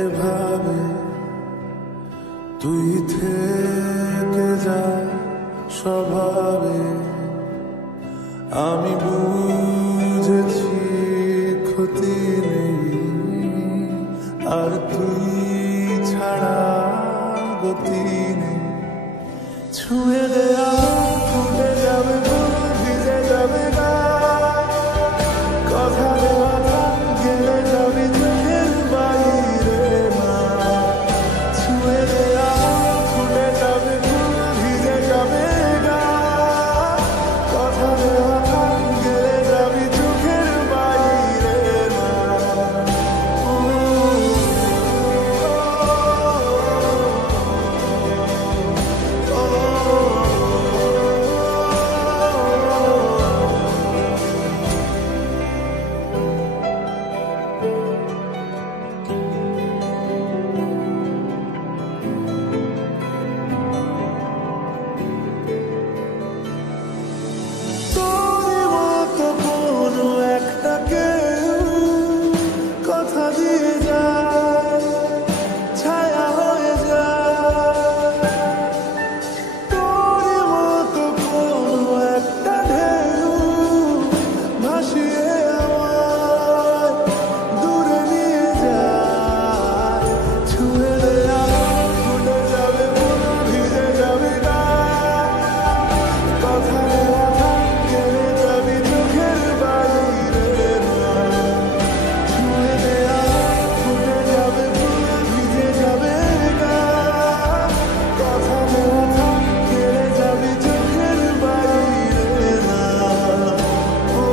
এভাবে তুই থেকে যা স্বভাবে। আমি বুঝেছি ক্ষতি নেই আর তুই ছাড়া গতি নেই। ছুঁয়ে দেয়া ফুটে যাবে ফুল, ভিজে যাবে গা, কথা দেওয়া থাক গেলে যাবি চোখের বাইরে না। ছুঁয়ে দেয়া ফুটে যাবে ফুল, ভিজে যাবে গা, কথা দেওয়া থাক গেলে যাবি চোখের বাইরে না। কথা দিয়ে যায়, ছায়া হয়ে যায়। তোর মতো কোনো একটা ঢেউ ভাসিয়ে আমায় দূরে নিয়ে যায়। ছুঁয়ে দেয়া ফুটে যাবে ফুল, ভিজে যাবে গা, কথা দেওয়া থাক গেলে যাবি চোখের বাইরে না। ছুঁয়ে দেয়া ফুটে যাবে ফুল, ভিজে যাবে গা, কথা দেওয়া থাক গেলে যাবি চোখের বাইরে না। ও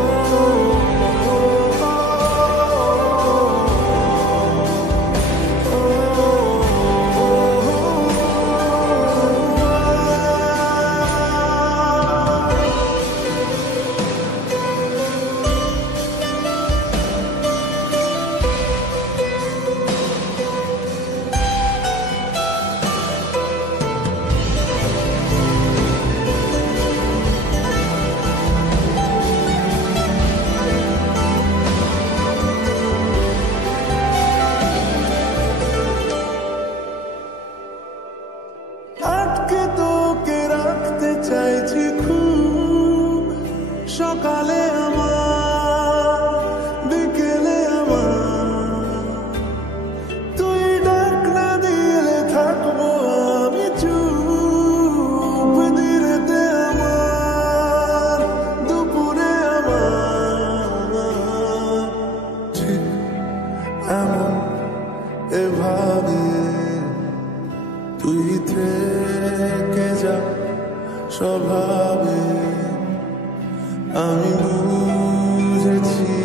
আটকে তোকে রাখতে চাইছি খুব, সকালে আমার বিকেলে আমার। তুই ডাক না দিলে থাকবো আমি চুপ, দিনেতে আমার দুপুরে আমার। ঠিক এমন এভাবে তুই থেকে যা স্বভাবে। আমি বুঝেছি